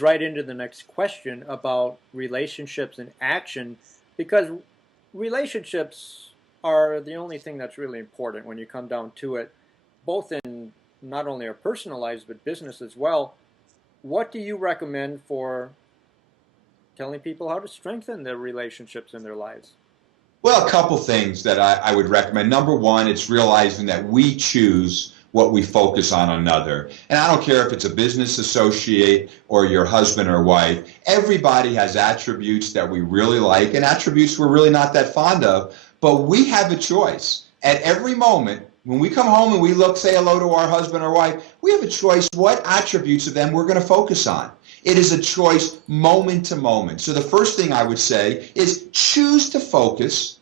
right into the next question about relationships and action, because relationships are the only thing that's really important when you come down to it, both in not only our personal lives but business as well. What do you recommend for telling people how to strengthen their relationships in their lives? Well, a couple things that I would recommend. Number one, it's realizing that we choose what we focus on another. And I don't care if it's a business associate or your husband or wife. Everybody has attributes that we really like and attributes we're really not that fond of. But we have a choice. At every moment, when we come home and we look, say hello to our husband or wife, we have a choice what attributes of them we're going to focus on. It is a choice moment to moment. So the first thing I would say is choose to focus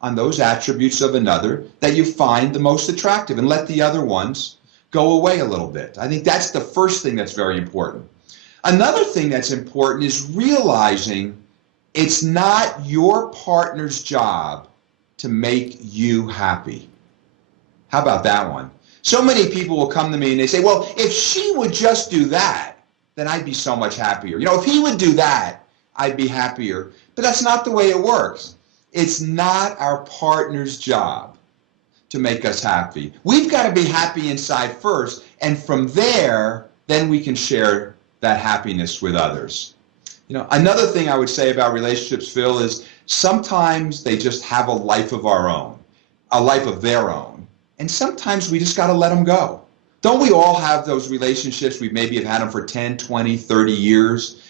on those attributes of another that you find the most attractive and let the other ones go away a little bit. I think that's the first thing that's very important. Another thing that's important is realizing it's not your partner's job to make you happy. How about that one? So many people will come to me and they say, well, if she would just do that, then I'd be so much happier. If he would do that, I'd be happier. But that's not the way it works. It's not our partner's job to make us happy. We've got to be happy inside first, and from there, then we can share that happiness with others. Another thing I would say about relationships, Phil, is sometimes they just have a life of our own, a life of their own, and sometimes we just got to let them go. Don't we all have those relationships? We maybe have had them for 10, 20, 30 years.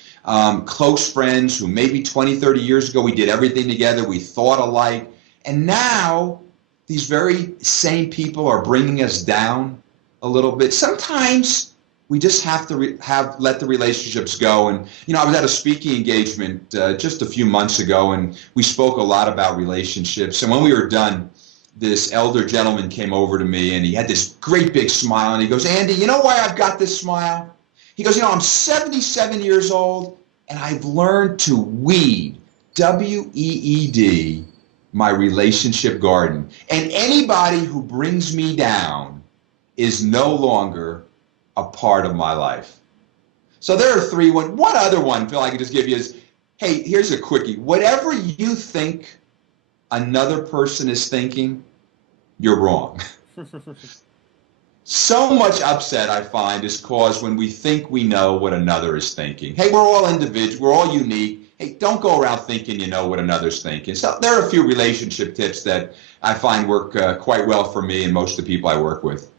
Close friends who maybe 20, 30 years ago we did everything together, we thought alike, and now these very same people are bringing us down a little bit. Sometimes we just have to let the relationships go. And I was at a speaking engagement just a few months ago, and we spoke a lot about relationships. And when we were done, this elder gentleman came over to me, and he had this great big smile, and he goes, Andy, you know why I've got this smile? He goes, I'm 77 years old, and I've learned to weed, W-E-E-D, my relationship garden. And anybody who brings me down is no longer a part of my life. So there are three. One other one, Phil, I could just give you is, hey, here's a quickie. Whatever you think another person is thinking, you're wrong. So much upset, I find, is caused when we think we know what another is thinking. Hey, we're all individual, we're all unique. Hey, don't go around thinking you know what another's thinking. So there are a few relationship tips that I find work quite well for me and most of the people I work with.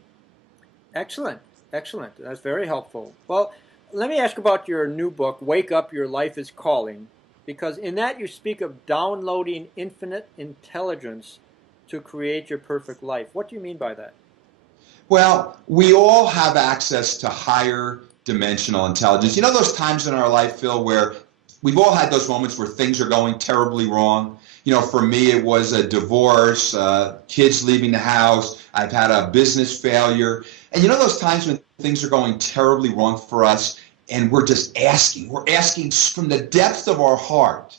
Excellent, excellent. That's very helpful. Well, let me ask about your new book, Wake Up, Your Life is Calling, because in that you speak of downloading infinite intelligence to create your perfect life. What do you mean by that? Well, we all have access to higher dimensional intelligence. Those times in our life, Phil, where we've all had those moments where things are going terribly wrong. For me, it was a divorce, kids leaving the house. I've had a business failure. And those times when things are going terribly wrong for us, and we're asking from the depth of our heart.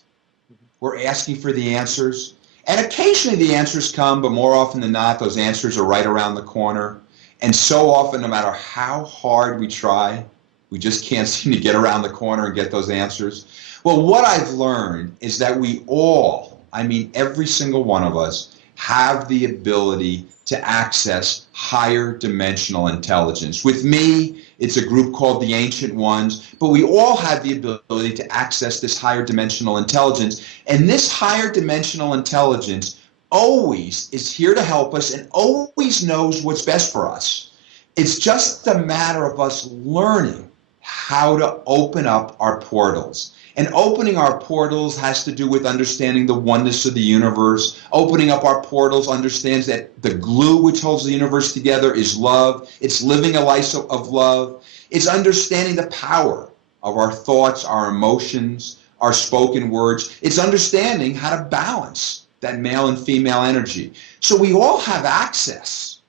We're asking for the answers. And occasionally the answers come, but more often than not, those answers are right around the corner. And so often, no matter how hard we try, we just can't seem to get around the corner and get those answers. Well, what I've learned is that we all, every single one of us, have the ability to access higher dimensional intelligence. With me, it's a group called the Ancient Ones, but we all have the ability to access this higher dimensional intelligence. And this higher dimensional intelligence always is here to help us and always knows what's best for us. It's just a matter of us learning how to open up our portals. And opening our portals has to do with understanding the oneness of the universe. Opening up our portals understands that the glue which holds the universe together is love. It's living a life of love. It's understanding the power of our thoughts, our emotions, our spoken words. It's understanding how to balance that male and female energy. So we all have access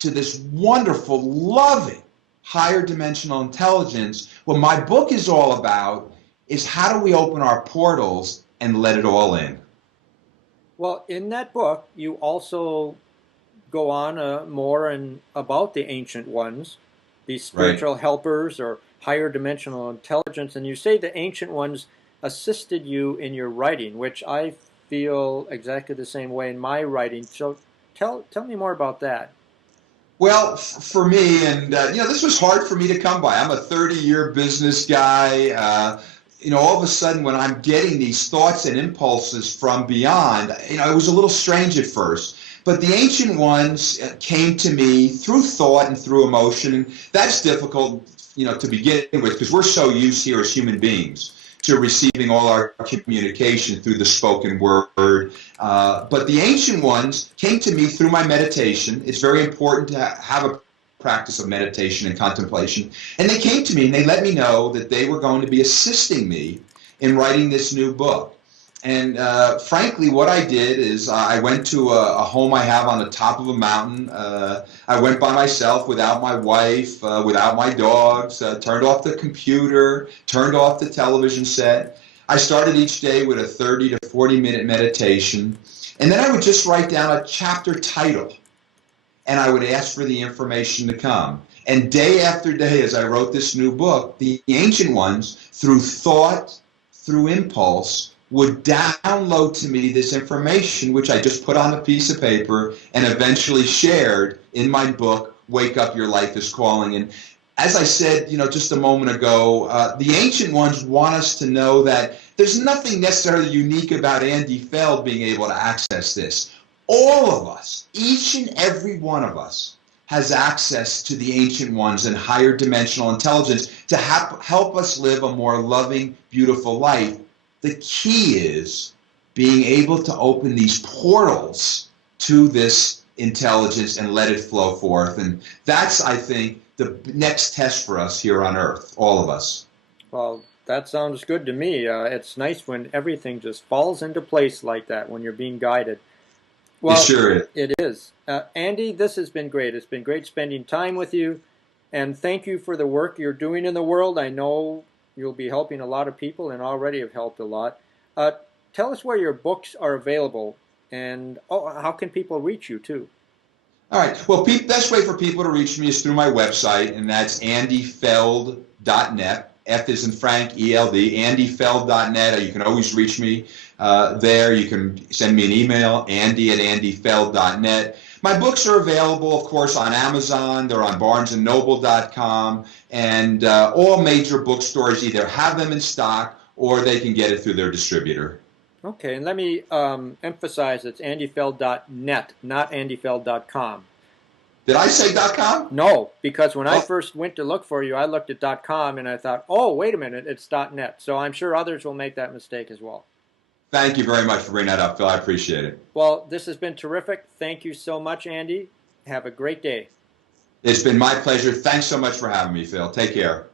to this wonderful, loving, higher dimensional intelligence. What my book is all about is how do we open our portals and let it all in. Well, in that book, you also go on more about the Ancient Ones, these spiritual helpers or higher dimensional intelligence, and you say the ancient ones assisted you in your writing, which I feel exactly the same way in my writing. So tell me more about that. Well, for me, and this was hard for me to come by. I'm a 30-year business guy. All of a sudden, when I'm getting these thoughts and impulses from beyond, it was a little strange at first. But the ancient ones came to me through thought and through emotion, and that's difficult, to begin with, because we're so used here as human beings to receiving all our communication through the spoken word. But the ancient ones came to me through my meditation. It's very important to have a practice of meditation and contemplation. And they came to me and they let me know that they were going to be assisting me in writing this new book. And frankly, what I did is I went to a home I have on the top of a mountain. I went by myself without my wife, without my dogs, turned off the computer, turned off the television set. I started each day with a 30 to 40-minute meditation. And then I would just write down a chapter title. And I would ask for the information to come. And day after day, as I wrote this new book, the ancient ones, through thought, through impulse, would download to me this information, which I just put on a piece of paper and eventually shared in my book, Wake Up, Your Life is Calling. And as I said, just a moment ago, the ancient ones want us to know that there's nothing necessarily unique about Andy Feld being able to access this. All of us, each and every one of us, has access to the ancient ones and higher dimensional intelligence to help us live a more loving, beautiful life. The key is being able to open these portals to this intelligence and let it flow forth. And that's, I think, the next test for us here on Earth, all of us. Well, that sounds good to me. It's nice when everything just falls into place like that, when you're being guided. Well, it sure is. It is. Andy, this has been great. It's been great spending time with you. And thank you for the work you're doing in the world. I know you'll be helping a lot of people and already have helped a lot. Tell us where your books are available and how can people reach you too? All right. Well, best way for people to reach me is through my website, and that's andyfeld.net. F is in Frank, E-L-D, andyfeld.net. You can always reach me there. You can send me an email, andy@andyfeld.net. My books are available, of course, on Amazon. They're on barnesandnoble.com. And all major bookstores either have them in stock or they can get it through their distributor. Okay, and let me emphasize it's andyfeld.net, not andyfeld.com. Did I say .com? No, because when I first went to look for you, I looked at .com and I thought, oh, wait a minute, it's .net. So I'm sure others will make that mistake as well. Thank you very much for bringing that up, Phil. I appreciate it. Well, this has been terrific. Thank you so much, Andy. Have a great day. It's been my pleasure. Thanks so much for having me, Phil. Take care.